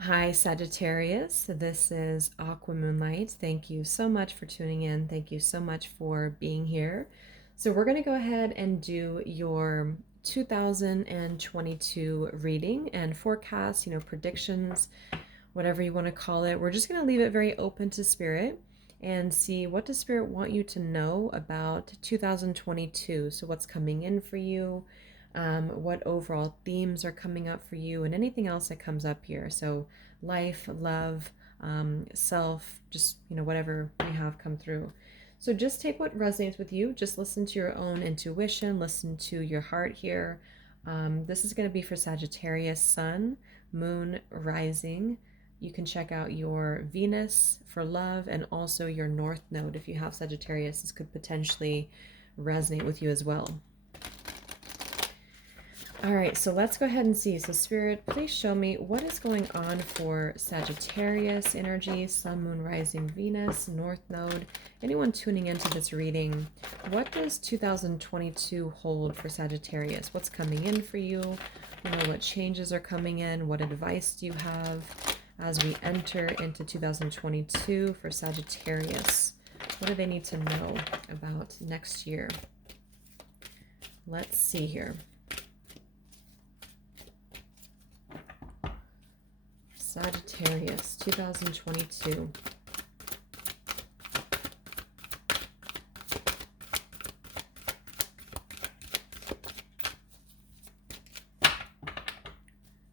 Hi, Sagittarius. This is Aqua Moonlight. Thank you so much for tuning in. Thank you so much for being here. So, we're going to go ahead and do your 2022 reading and forecast, predictions, whatever you want to call it. We're just going to leave it very open to spirit and see what does spirit want you to know about 2022. So, what's coming in for you? What overall themes are coming up for you, and anything else that comes up here. So, life, love, self, just whatever we have come through. So, just take what resonates with you. Just listen to your own intuition, listen to your heart here. This is going to be for Sagittarius, Sun, Moon, Rising. You can check out your Venus for love and also your North Node. If you have Sagittarius, this could potentially resonate with you as well. All right, so let's go ahead and see. So Spirit, please show me what is going on for Sagittarius energy, Sun, Moon, Rising, Venus, North Node. Anyone tuning into this reading, what does 2022 hold for Sagittarius? What's coming in for you? What changes are coming in? What advice do you have as we enter into 2022 for Sagittarius? What do they need to know about next year? Let's see here. Sagittarius, 2022.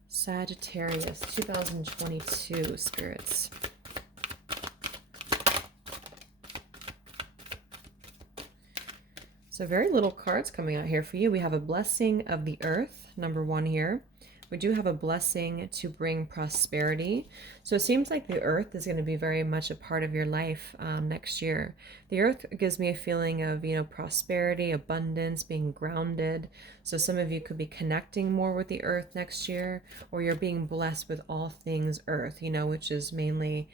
Sagittarius, 2022, spirits. So very little cards coming out here for you. We have a blessing of the earth, number one here. We do have a blessing to bring prosperity. So it seems like the earth is going to be very much a part of your life next year. The earth gives me a feeling of, prosperity, abundance, being grounded. So some of you could be connecting more with the earth next year, or you're being blessed with all things earth, which is mainly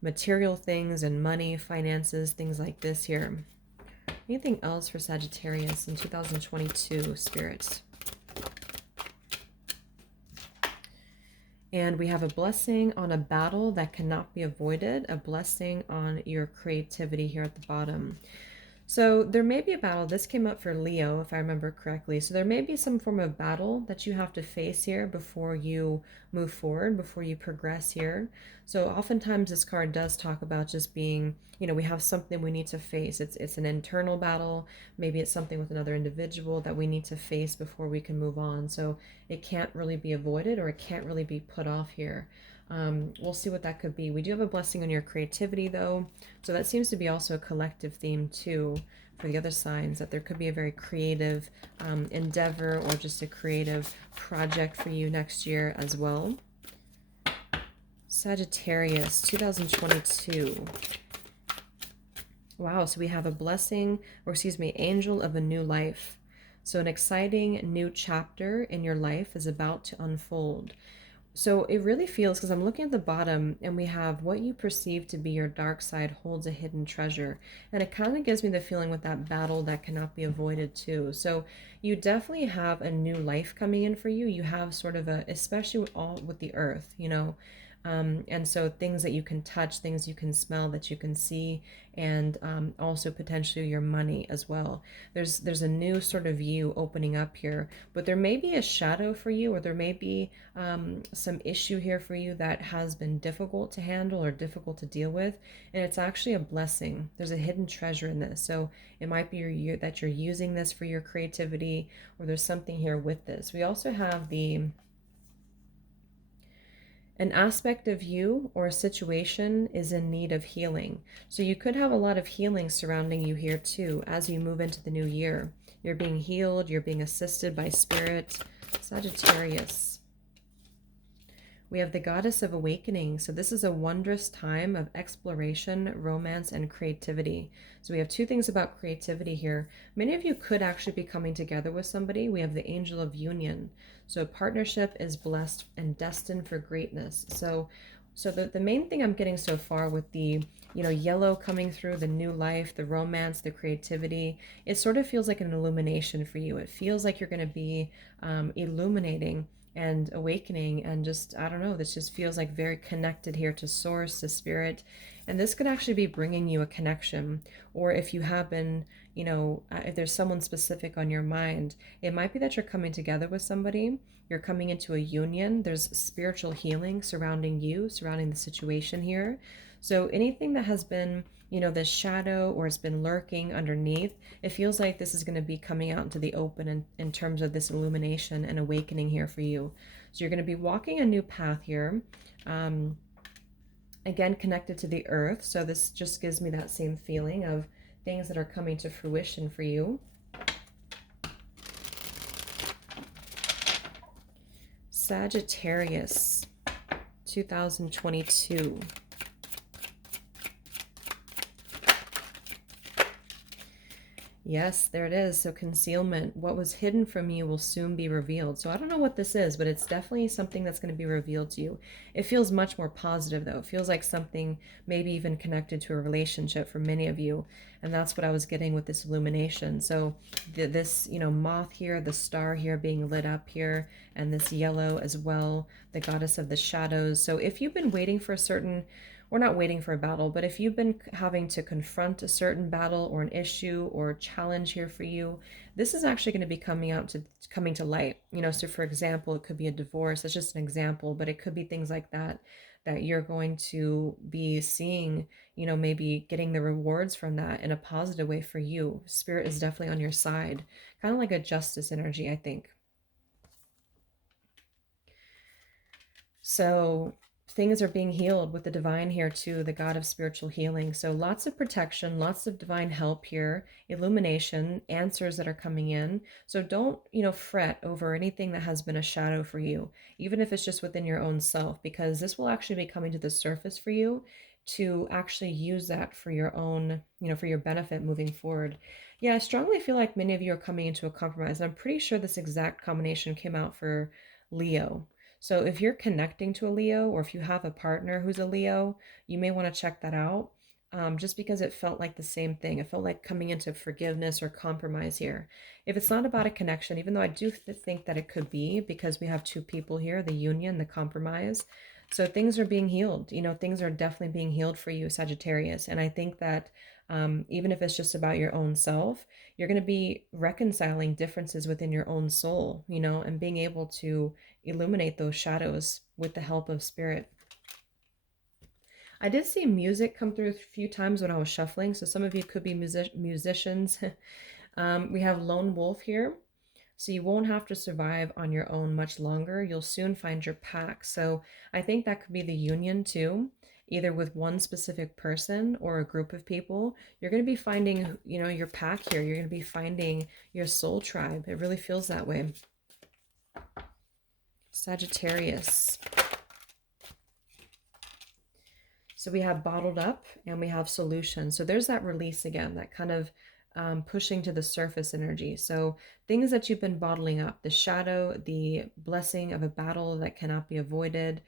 material things and money, finances, things like this here. Anything else for Sagittarius in 2022, spirits? And we have a blessing on a battle that cannot be avoided, a blessing on your creativity here at the bottom. So there may be a battle. This came up for Leo, if I remember correctly. So there may be some form of battle that you have to face here before you move forward, before you progress here. So oftentimes this card does talk about just being, we have something we need to face. It's an internal battle. Maybe it's something with another individual that we need to face before we can move on. So it can't really be avoided, or it can't really be put off here. We'll see what that could be. We do have a blessing on your creativity, though. So that seems to be also a collective theme, too, for the other signs, that there could be a very creative endeavor or just a creative project for you next year as well. Sagittarius, 2022. Wow, so we have a blessing, or excuse me, angel of a new life. So an exciting new chapter in your life is about to unfold. So it really feels, because I'm looking at the bottom and we have what you perceive to be your dark side holds a hidden treasure. And it kind of gives me the feeling with that battle that cannot be avoided too. So you definitely have a new life coming in for you. You have sort of a, especially with the earth, and so things that you can touch, things you can smell, that you can see, and also potentially your money as well. There's a new sort of you opening up here, but there may be a shadow for you, or there may be some issue here for you that has been difficult to handle or difficult to deal with, and it's actually a blessing. There's a hidden treasure in this. So it might be that you're using this for your creativity, or there's something here with this. We also have an aspect of you or a situation is in need of healing. So you could have a lot of healing surrounding you here too as you move into the new year. You're being healed, you're being assisted by spirit. Sagittarius. We have the Goddess of Awakening. So this is a wondrous time of exploration, romance, and creativity. So we have two things about creativity here. Many of you could actually be coming together with somebody. We have the Angel of Union. So a partnership is blessed and destined for greatness. So the main thing I'm getting so far with the, yellow coming through, the new life, the romance, the creativity, it sort of feels like an illumination for you. It feels like you're going to be illuminating and awakening, and just, I don't know, this just feels like very connected here to source, to spirit. And this could actually be bringing you a connection. Or if you have been, if there's someone specific on your mind, it might be that you're coming together with somebody, you're coming into a union, there's spiritual healing surrounding you, surrounding the situation here. So anything that has been, this shadow or has been lurking underneath, it feels like this is going to be coming out into the open in terms of this illumination and awakening here for you. So you're going to be walking a new path here. Um, Again, connected to the earth. So this just gives me that same feeling of things that are coming to fruition for you. Sagittarius, 2022. Yes, there it is. So concealment, what was hidden from you will soon be revealed. So I don't know what this is, but it's definitely something that's going to be revealed to you. It feels much more positive though. It feels like something maybe even connected to a relationship for many of you. And that's what I was getting with this illumination. So this, moth here, the star here being lit up here, and this yellow as well, the goddess of the shadows. So if you've been waiting for a certain, we're not waiting for a battle, but if you've been having to confront a certain battle or an issue or challenge here for you, this is actually going to be coming to light. So for example, it could be a divorce. That's just an example, but it could be things like that you're going to be seeing, maybe getting the rewards from that in a positive way for you. Spirit is definitely on your side, kind of like a justice energy, I think. So things are being healed with the divine here too, the God of spiritual healing. So lots of protection, lots of divine help here, illumination, answers that are coming in. So don't, fret over anything that has been a shadow for you, even if it's just within your own self, because this will actually be coming to the surface for you to actually use that for your own, for your benefit moving forward. Yeah, I strongly feel like many of you are coming into a compromise. I'm pretty sure this exact combination came out for Leo. So if you're connecting to a Leo, or if you have a partner who's a Leo, you may want to check that out. Just because it felt like the same thing. It felt like coming into forgiveness or compromise here. If it's not about a connection, even though I do think that it could be, because we have two people here, the union, the compromise. So things are being healed. Things are definitely being healed for you, Sagittarius. And I think that even if it's just about your own self, you're going to be reconciling differences within your own soul, and being able to illuminate those shadows with the help of spirit. I did see music come through a few times when I was shuffling, so some of you could be musicians. We have Lone Wolf here. So you won't have to survive on your own much longer. You'll soon find your pack. So I think that could be the union too, either with one specific person or a group of people. You're going to be finding, your pack here. You're going to be finding your soul tribe. It really feels that way. Sagittarius. So we have bottled up and we have solution. So there's that release again, that kind of pushing to the surface energy. So things that you've been bottling up, the shadow, the blessing of a battle that cannot be avoided,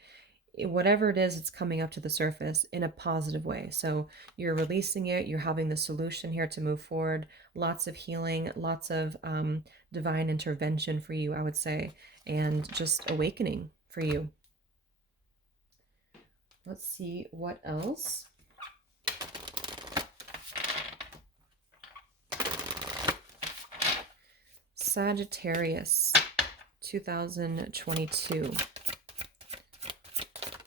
whatever it is, it's coming up to the surface in a positive way. So you're releasing it, you're having the solution here to move forward, lots of healing, lots of divine intervention for you, I would say, and just awakening for you. Let's see what else. Sagittarius, 2022.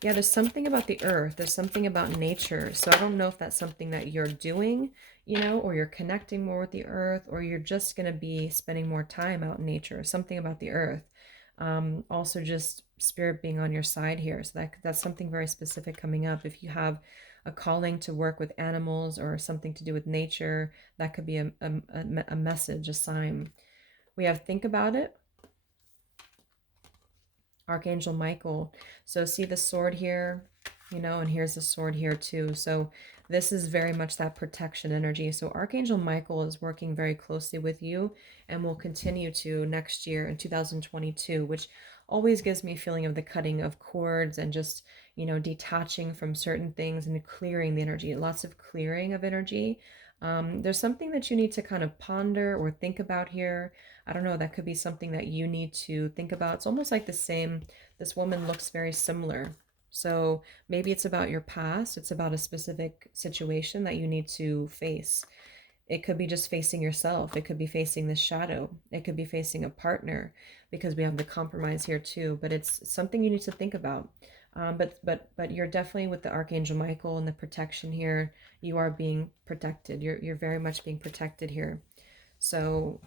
Yeah, there's something about the earth. There's something about nature. So I don't know if that's something that you're doing, or you're connecting more with the earth, or you're just going to be spending more time out in nature. Something about the earth. Also just spirit being on your side here. So that's something very specific coming up. If you have a calling to work with animals or something to do with nature, that could be a message, a sign. We have think about it. Archangel Michael. So see the sword here, and here's the sword here too. So this is very much that protection energy. So Archangel Michael is working very closely with you and will continue to next year in 2022, which always gives me a feeling of the cutting of cords and just, detaching from certain things and clearing the energy. Lots of clearing of energy. There's something that you need to kind of ponder or think about here. I don't know, that could be something that you need to think about. It's almost like the same, this woman looks very similar. So maybe it's about your past, it's about a specific situation that you need to face. It could be just facing yourself. It could be facing the shadow. It could be facing a partner because we have the compromise here too. But it's something you need to think about. But you're definitely with the Archangel Michael and the protection here. You are being protected. You're very much being protected here. So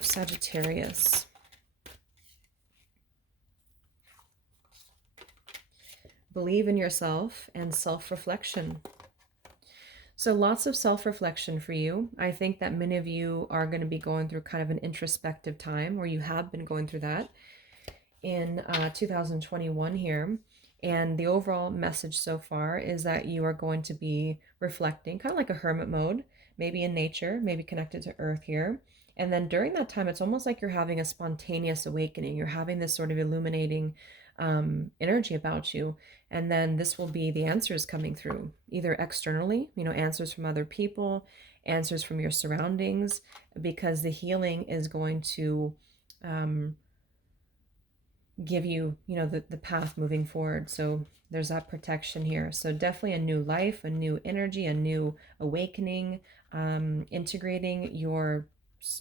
Sagittarius, believe in yourself and self-reflection. So lots of self-reflection for you. I think that many of you are going to be going through kind of an introspective time, or you have been going through that in 2021 here. And the overall message so far is that you are going to be reflecting, kind of like a hermit mode, maybe in nature, maybe connected to earth here. And then during that time, it's almost like you're having a spontaneous awakening. You're having this sort of illuminating energy about you. And then this will be the answers coming through, either externally, answers from other people, answers from your surroundings, because the healing is going to give you, the path moving forward. So there's that protection here. So definitely a new life, a new energy, a new awakening, integrating your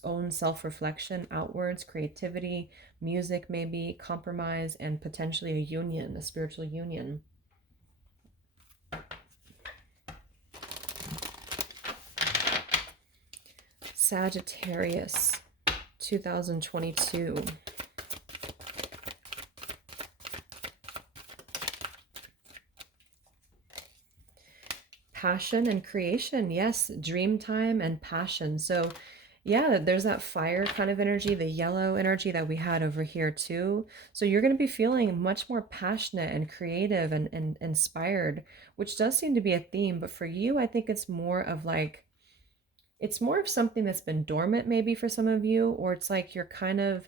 own self-reflection outwards, creativity, music, maybe compromise, and potentially a union, a spiritual union. Sagittarius, 2022. Passion and creation. Yes, dream time and passion. So yeah, there's that fire kind of energy, the yellow energy that we had over here too. So you're going to be feeling much more passionate and creative and inspired, which does seem to be a theme. But for you, I think it's more of like, it's more of something that's been dormant maybe for some of you, or it's like you're kind of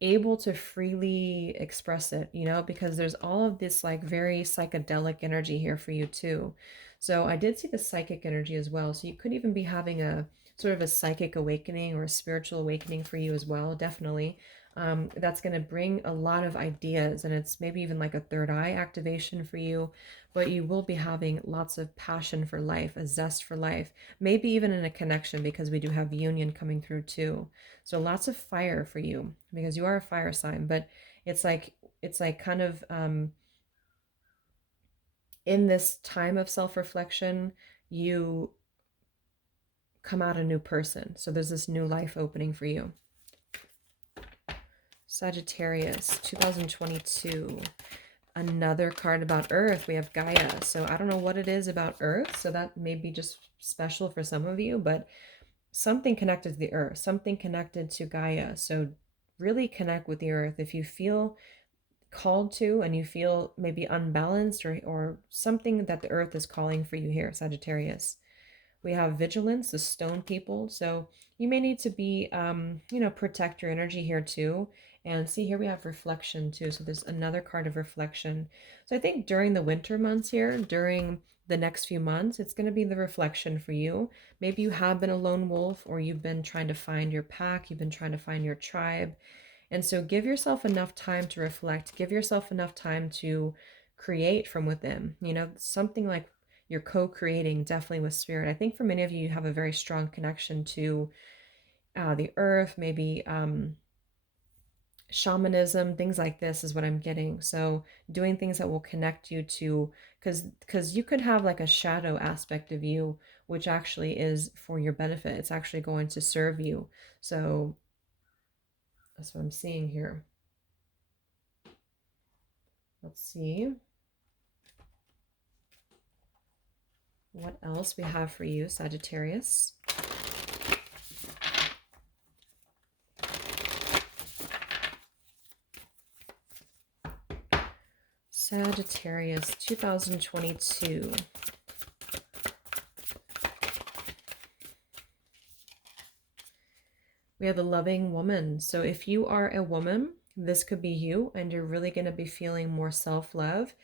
able to freely express it, because there's all of this like very psychedelic energy here for you too. So I did see the psychic energy as well. So you could even be having a sort of a psychic awakening or a spiritual awakening for you as well, definitely. That's going to bring a lot of ideas, and it's maybe even like a third eye activation for you, but you will be having lots of passion for life, a zest for life, maybe even in a connection, because we do have union coming through too. So lots of fire for you because you are a fire sign, but it's like kind of in this time of self-reflection, you come out a new person. So there's this new life opening for you. Sagittarius, 2022. Another card about Earth. We have Gaia. So I don't know what it is about Earth. So that may be just special for some of you, but something connected to the Earth, something connected to Gaia. So really connect with the Earth. If you feel called to and you feel maybe unbalanced, or something that the Earth is calling for you here, Sagittarius. We have vigilance, the stone people. So you may need to be, protect your energy here too. And see, here we have reflection too. So there's another card of reflection. So I think during the winter months here, during the next few months, it's going to be the reflection for you. Maybe you have been a lone wolf, or you've been trying to find your pack, you've been trying to find your tribe. And so give yourself enough time to reflect, give yourself enough time to create from within, something like you're co-creating definitely with spirit. I think for many of you, you have a very strong connection to the earth, maybe shamanism, things like this is what I'm getting. So doing things that will connect you to, because you could have like a shadow aspect of you, which actually is for your benefit. It's actually going to serve you. So that's what I'm seeing here. Let's see what else we have for you, Sagittarius. Sagittarius, 2022. We have the loving woman. So if you are a woman, this could be you, and you're really going to be feeling more self-love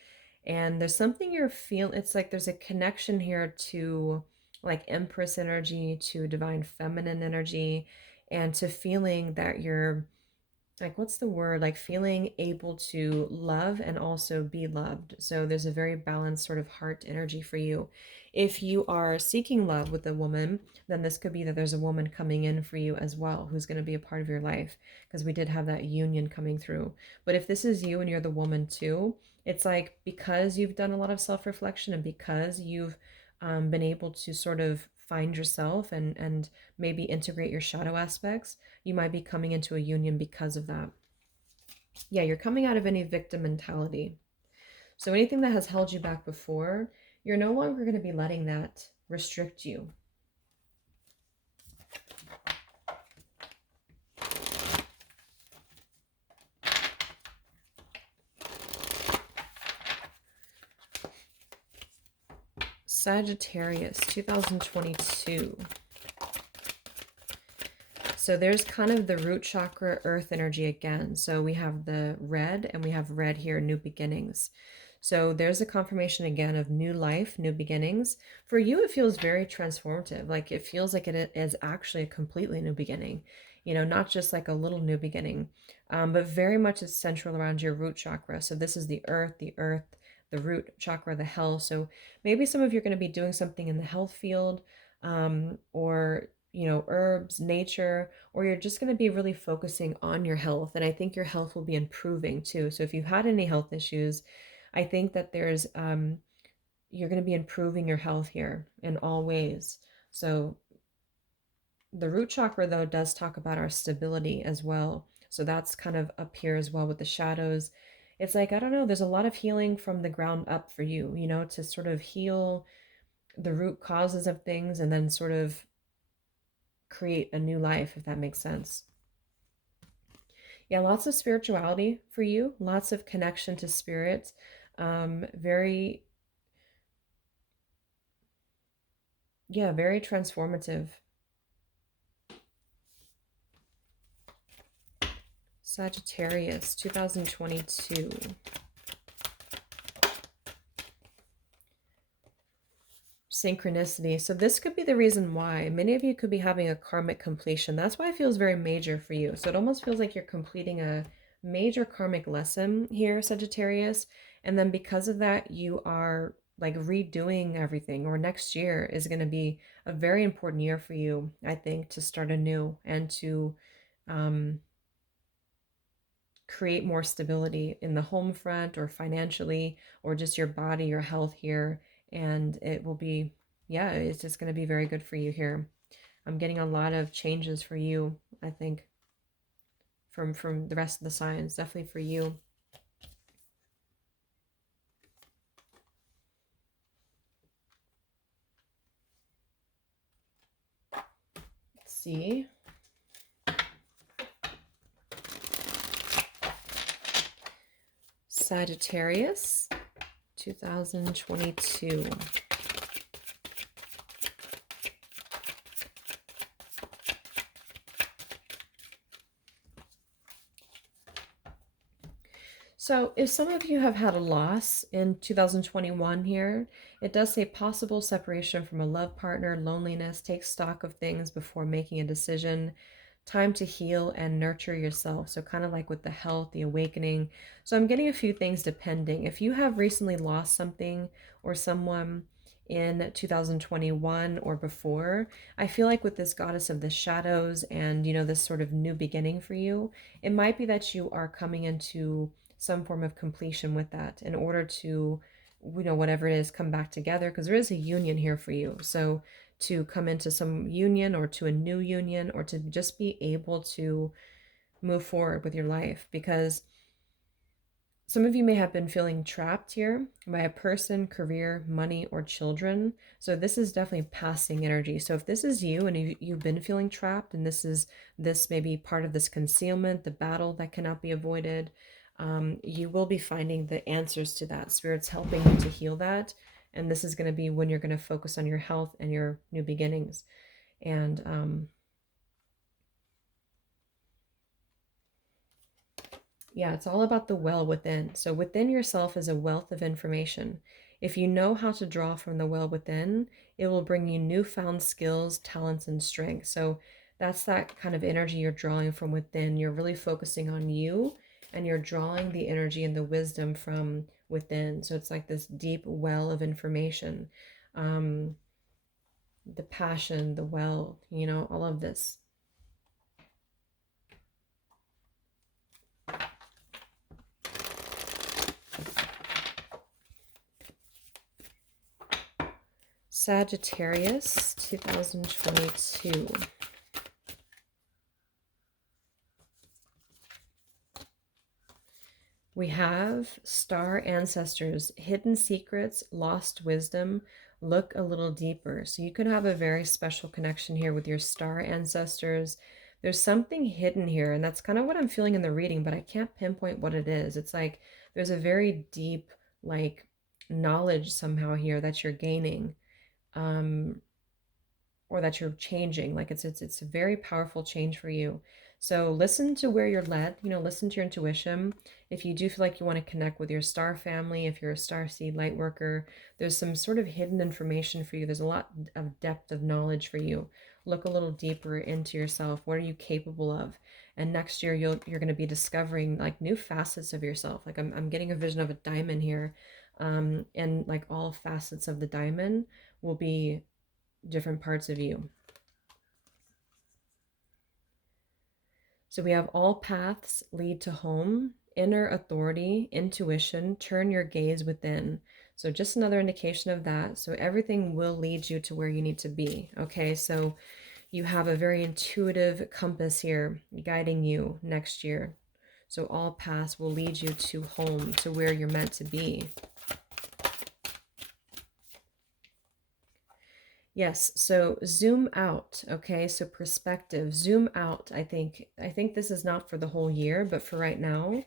And there's something you're feeling, it's like there's a connection here to like Empress energy, to divine feminine energy, and to feeling that you're like, what's the word, like feeling able to love and also be loved. So there's a very balanced sort of heart energy for you. If you are seeking love with a woman, then this could be that there's a woman coming in for you as well who's going to be a part of your life, because we did have that union coming through. But if this is you and you're the woman too, it's like because you've done a lot of self-reflection and because you've been able to sort of find yourself and maybe integrate your shadow aspects, you might be coming into a union because of that. Yeah, you're coming out of any victim mentality. So anything that has held you back before, you're no longer going to be letting that restrict you. Sagittarius, 2022. So there's kind of the root chakra earth energy again. So we have the red and we have red here, new beginnings. So there's a confirmation again of new life, new beginnings. For you, it feels very transformative. Like it feels like it is actually a completely new beginning, you know, not just like a little new beginning, but very much is central around your root chakra. So this is the earth, the root chakra, the health. So maybe some of you are going to be doing something in the health field, or you know, herbs, nature, or you're just going to be really focusing on your health. And I think your health will be improving too. So if you've had any health issues, I think that there's you're going to be improving your health here in all ways. So the root chakra though does talk about our stability as well. So that's kind of up here as well with the shadows. It's like, I don't know, there's a lot of healing from the ground up for you, you know, to sort of heal the root causes of things and then sort of create a new life, if that makes sense. Yeah, lots of spirituality for you, lots of connection to spirit, very, yeah, very transformative. Sagittarius, 2022. Synchronicity. So this could be the reason why many of you could be having a karmic completion. That's why it feels very major for you. So it almost feels like you're completing a major karmic lesson here, Sagittarius. And then because of that, you are like redoing everything, or next year is going to be a very important year for you, I think, to start anew and to um, create more stability in the home front or financially or just your body, your health here. And it will be, yeah, it's just going to be very good for you here. I'm getting a lot of changes for you, I think, from the rest of the signs, definitely for you. Let's see. Sagittarius, 2022. So if some of you have had a loss in 2021 here, it does say possible separation from a love partner, loneliness, take stock of things before making a decision, time to heal and nurture yourself. So kind of like with the health, the awakening. So I'm getting a few things depending. If you have recently lost something or someone in 2021 or before, I feel like with this goddess of the shadows and, you know, this sort of new beginning for you, it might be that you are coming into some form of completion with that in order to, you know, whatever it is, come back together, because there is a union here for you. So to come into some union or to a new union or to just be able to move forward with your life, because some of you may have been feeling trapped here by a person, career, money, or children. So this is definitely passing energy. So if this is you and you've been feeling trapped, and this may be part of this concealment, the battle that cannot be avoided, you will be finding the answers to that. Spirit's helping you to heal that. And this is going to be when you're going to focus on your health and your new beginnings. And Yeah, it's all about the well within. So within yourself is a wealth of information. If you know how to draw from the well within, it will bring you newfound skills, talents, and strength. So that's that kind of energy you're drawing from within. You're really focusing on you and you're drawing the energy and the wisdom from within. So it's like this deep well of information. Um, the passion, the well, all of this. Sagittarius 2022. We have star ancestors, hidden secrets, lost wisdom. Look a little deeper. So you could have a very special connection here with your star ancestors. There's something hidden here, and that's kind of what I'm feeling in the reading, but I can't pinpoint what it is. It's like there's a very deep, like, knowledge somehow here that you're gaining. Or that you're changing. Like it's a very powerful change for you. So listen to where you're led, listen to your intuition. If you do feel like you want to connect with your star family, if you're a star seed light worker, there's some sort of hidden information for you. There's a lot of depth of knowledge for you. Look a little deeper into yourself. What are you capable of? And next year you're going to be discovering like new facets of yourself. Like I'm getting a vision of a diamond here. And like all facets of the diamond will be different parts of you. So we have all paths lead to home, inner authority, intuition, turn your gaze within. So just another indication of that. So everything will lead you to where you need to be. Okay, so you have a very intuitive compass here guiding you next year. So all paths will lead you to home, to where you're meant to be. Yes, so zoom out, okay? So perspective, zoom out. I think this is not for the whole year, but for right now,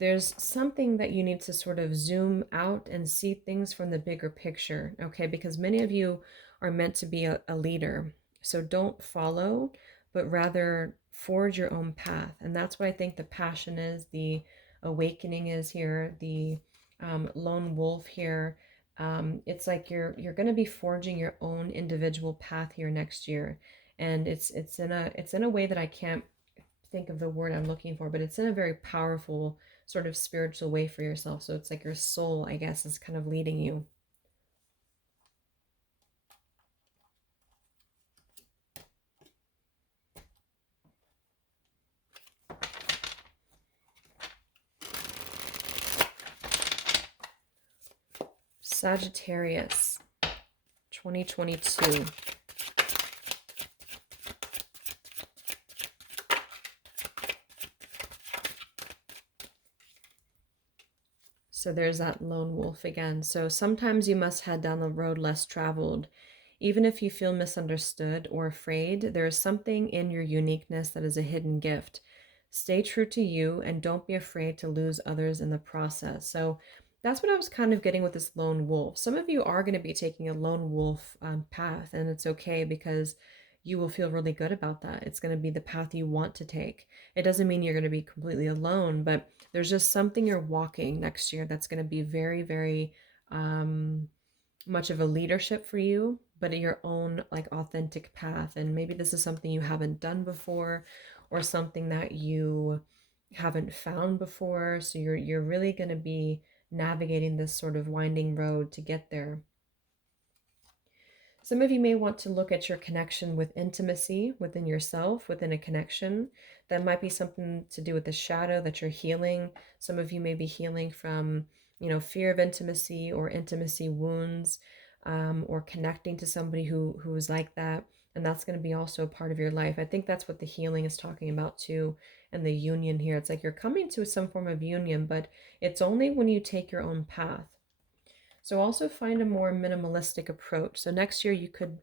there's something that you need to sort of zoom out and see things from the bigger picture, okay? Because many of you are meant to be a leader. So don't follow, but rather forge your own path. And that's what I think the passion is, the awakening is here, the lone wolf here. It's like you're going to be forging your own individual path here next year, and it's in a way that I can't think of the word I'm looking for, but it's in a very powerful sort of spiritual way for yourself. So it's like your soul, I guess, is kind of leading you. Sagittarius 2022. So there's that lone wolf again. So sometimes you must head down the road less traveled. Even if you feel misunderstood or afraid, there is something in your uniqueness that is a hidden gift. Stay true to you and don't be afraid to lose others in the process. So that's what I was kind of getting with this lone wolf. Some of you are going to be taking a lone wolf path, and it's okay because you will feel really good about that. It's going to be the path you want to take. It doesn't mean you're going to be completely alone, but there's just something you're walking next year that's going to be very, very much of a leadership for you, but in your own like authentic path. And maybe this is something you haven't done before or something that you haven't found before. So you're really going to be navigating this sort of winding road to get there. Some of you may want to look at your connection with intimacy within yourself, within a connection. That might be something to do with the shadow that you're healing. Some of you may be healing from, fear of intimacy or intimacy wounds, or connecting to somebody who is like that. And that's going to be also a part of your life. I think that's what the healing is talking about too, and the union here. It's like you're coming to some form of union, but it's only when you take your own path. So also find a more minimalistic approach. So next year you could,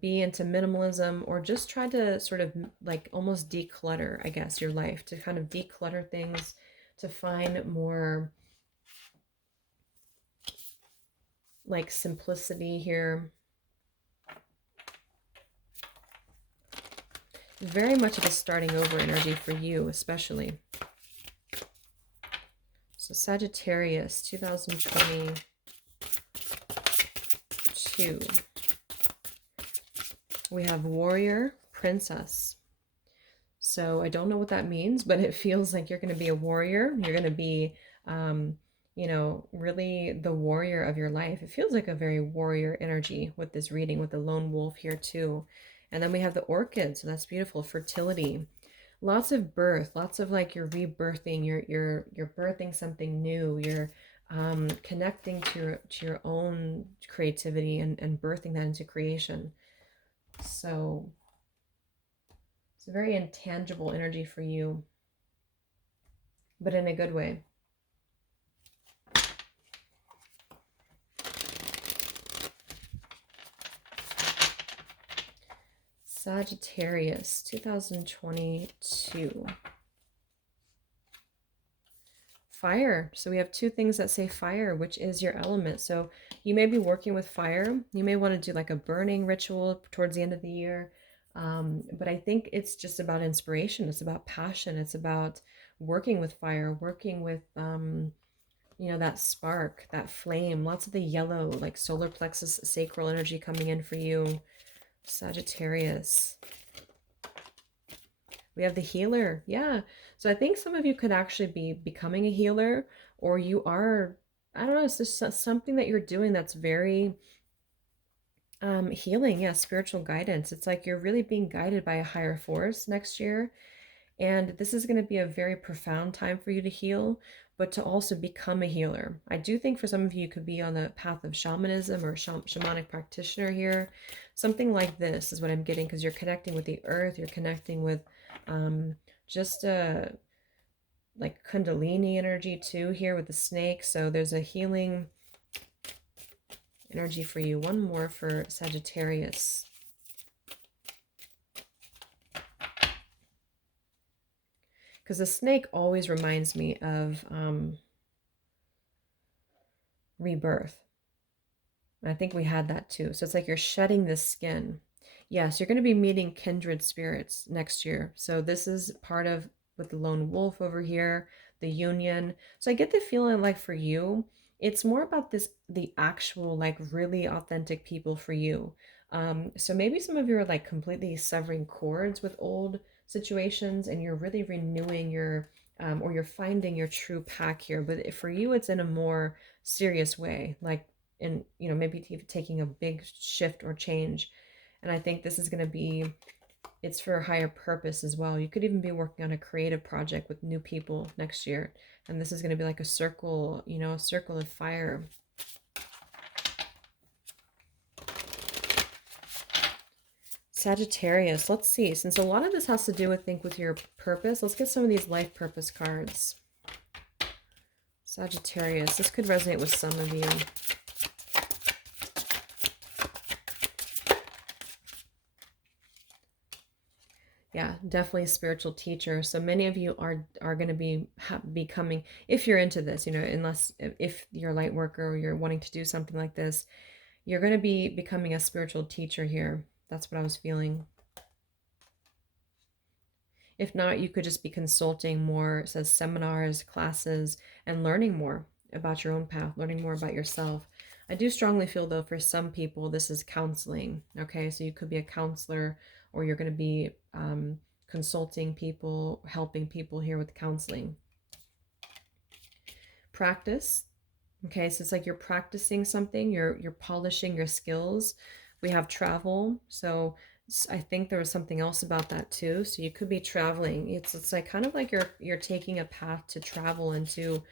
be into minimalism or just try to sort of like almost declutter, I guess, your life, to kind of declutter things, to find more like simplicity here. Very much of a starting over energy for you, especially. So Sagittarius, 2022. We have warrior, princess. So I don't know what that means, but it feels like you're going to be a warrior. You're going to be, you know, really the warrior of your life. It feels like a very warrior energy with this reading, with the lone wolf here too. And then we have the orchid. So that's beautiful. Fertility. Lots of birth, lots of like you're rebirthing, you're birthing something new. You're connecting to your own creativity and birthing that into creation. So it's a very intangible energy for you, but in a good way. Sagittarius, 2022. Fire. So we have two things that say fire, which is your element. So you may be working with fire. You may want to do like a burning ritual towards the end of the year. But I think it's just about inspiration. It's about passion. It's about working with fire, working with, you know, that spark, that flame, lots of the yellow, like solar plexus, sacral energy coming in for you. Sagittarius. We have the healer. Yeah. So I think some of you could actually be becoming a healer, or you are, I don't know, it's just something that you're doing that's very healing. Yeah, spiritual guidance. It's like you're really being guided by a higher force next year. And this is going to be a very profound time for you to heal, but to also become a healer. I do think for some of you, you could be on the path of shamanism or shamanic practitioner here. Something like this is what I'm getting, because you're connecting with the earth, you're connecting with just like Kundalini energy too here with the snake. So there's a healing energy for you. One more for Sagittarius. Because the snake always reminds me of rebirth. And I think we had that too. So it's like you're shedding the skin. Yes, you're going to be meeting kindred spirits next year. So this is part of with the lone wolf over here, the union. So I get the feeling like for you, it's more about this, the actual, like really authentic people for you. So maybe some of you are like completely severing cords with old situations and you're really renewing your, or you're finding your true pack here. But for you, it's in a more serious way, like in, you know, maybe taking a big shift or change. And I think this is going to be, it's for a higher purpose as well. You could even be working on a creative project with new people next year. And this is going to be like a circle, you know, a circle of fire. Sagittarius, let's see. Since a lot of this has to do with, I think, with your purpose, let's get some of these life purpose cards. Sagittarius, this could resonate with some of you. Yeah, definitely a spiritual teacher. So many of you are going to be becoming, if you're into this, you know, unless if you're a light worker or you're wanting to do something like this, you're going to be becoming a spiritual teacher here. That's what I was feeling. If not, you could just be consulting more, it says seminars, classes, and learning more about your own path, learning more about yourself. I do strongly feel, though, for some people, this is counseling. Okay, so you could be a counselor, or you're going to be consulting people, helping people here with counseling. Practice. Okay, so it's like you're practicing something, you're polishing your skills. We have travel, so I think there was something else about that too. So you could be traveling. It's like kind of like you're taking a path to travel and to,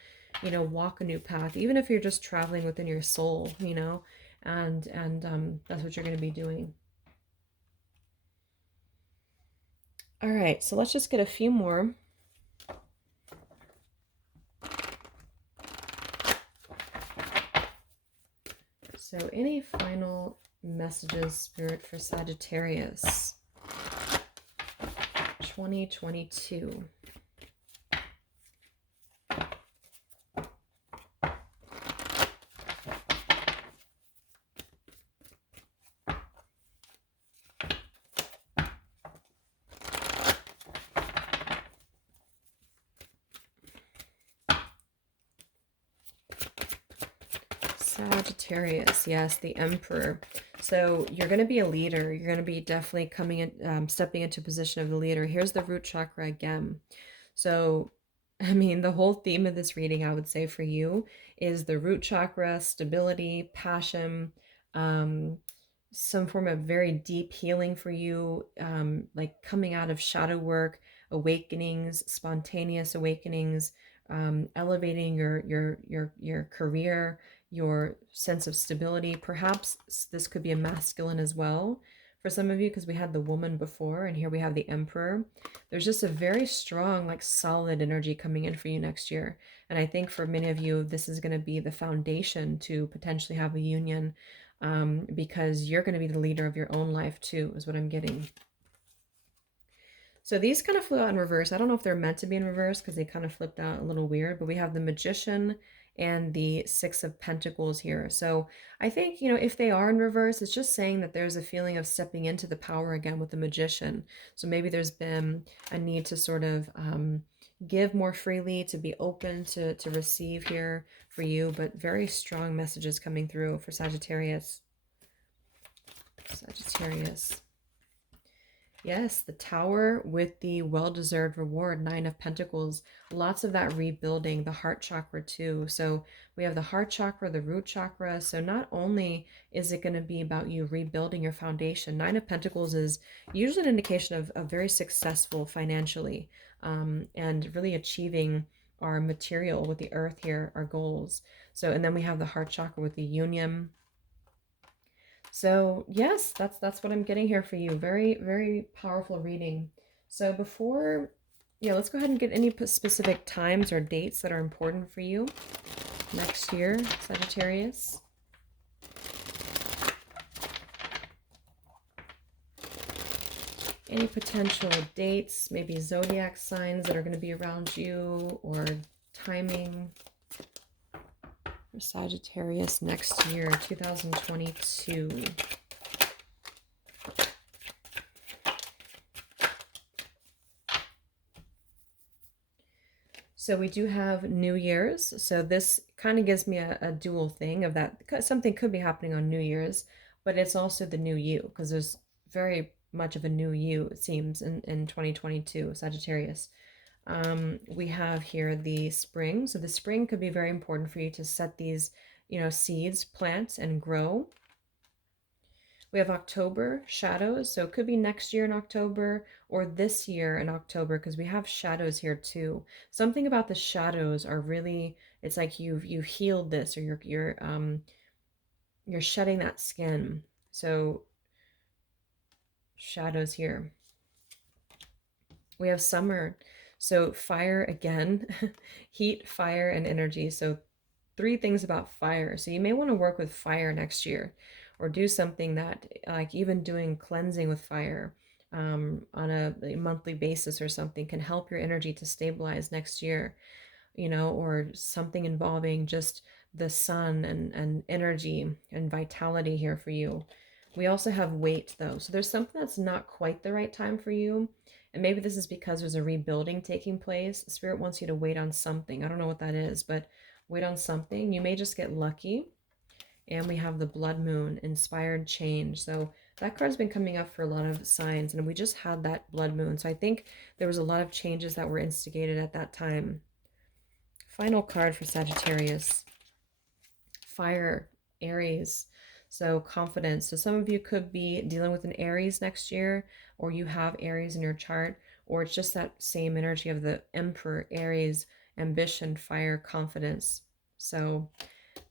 you know, walk a new path, even if you're just traveling within your soul, you know, and that's what you're going to be doing. All right, so let's just get a few more. So any final messages, Spirit, for Sagittarius 2022? Sagittarius, yes, the Emperor. So you're going to be a leader. You're going to be definitely coming in, stepping into position of the leader. Here's the root chakra again. So, I mean, the whole theme of this reading, I would say for you, is the root chakra, stability, passion, um, some form of very deep healing for you, like coming out of shadow work, awakenings, spontaneous awakenings, elevating your career, your sense of stability. Perhaps this could be a masculine as well for some of you, because we had the woman before and here we have the emperor. There's just a very strong, like solid energy coming in for you next year. And I think for many of you, this is going to be the foundation to potentially have a union, because you're going to be the leader of your own life too, is what I'm getting. So these kind of flew out in reverse. I don't know if they're meant to be in reverse because they kind of flipped out a little weird, but we have the Magician and the Six of Pentacles here. So I think, you know, if they are in reverse, it's just saying that there's a feeling of stepping into the power again with the Magician. So maybe there's been a need to sort of give more freely, to be open to receive here for you, but very strong messages coming through for Sagittarius. Sagittarius. Yes, the Tower with the well-deserved reward, Nine of Pentacles. Lots of that rebuilding, the heart chakra too. So we have the heart chakra, the root chakra. So not only is it going to be about you rebuilding your foundation, Nine of Pentacles is usually an indication of very successful financially, and really achieving our material with the earth here, our goals. So, and then we have the heart chakra with the union. So yes, that's what I'm getting here for you. Very, very powerful reading. So before, yeah, let's go ahead and get any specific times or dates that are important for you next year, Sagittarius. Any potential dates, maybe zodiac signs that are going to be around you, or timing for Sagittarius next year, 2022. So we do have New Year's. So this kind of gives me a dual thing of that something could be happening on New Year's, but it's also the new you, because there's very much of a new you, it seems, in 2022, Sagittarius. We have here the spring. So the spring could be very important for you to set these, you know, seeds, plant, and grow. We have October, shadows. So it could be next year in October or this year in October, because we have shadows here too. Something about the shadows are really, it's like you've healed this, or you're shedding that skin. So shadows here. We have summer. So fire again, heat, fire, and energy. So three things about fire. So you may want to work with fire next year, or do something that, like even doing cleansing with fire on a monthly basis or something, can help your energy to stabilize next year, you know, or something involving just the sun and energy and vitality here for you. We also have weight though. So there's something that's not quite the right time for you. And maybe this is because there's a rebuilding taking place. Spirit wants you to wait on something. I don't know what that is, but wait on something. You may just get lucky. And we have the blood moon, inspired change. So that card's been coming up for a lot of signs, and we just had that blood moon. So I think there was a lot of changes that were instigated at that time. Final card for Sagittarius. Fire, Aries. So confidence. So some of you could be dealing with an Aries next year, or you have Aries in your chart, or it's just that same energy of the Emperor, Aries, ambition, fire, confidence. So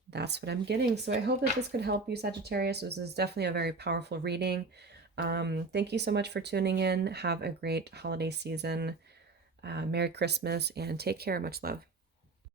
that's what I'm getting. So I hope that this could help you, Sagittarius. This is definitely a very powerful reading. Thank you so much for tuning in. Have a great holiday season. Merry Christmas, and take care. Much love.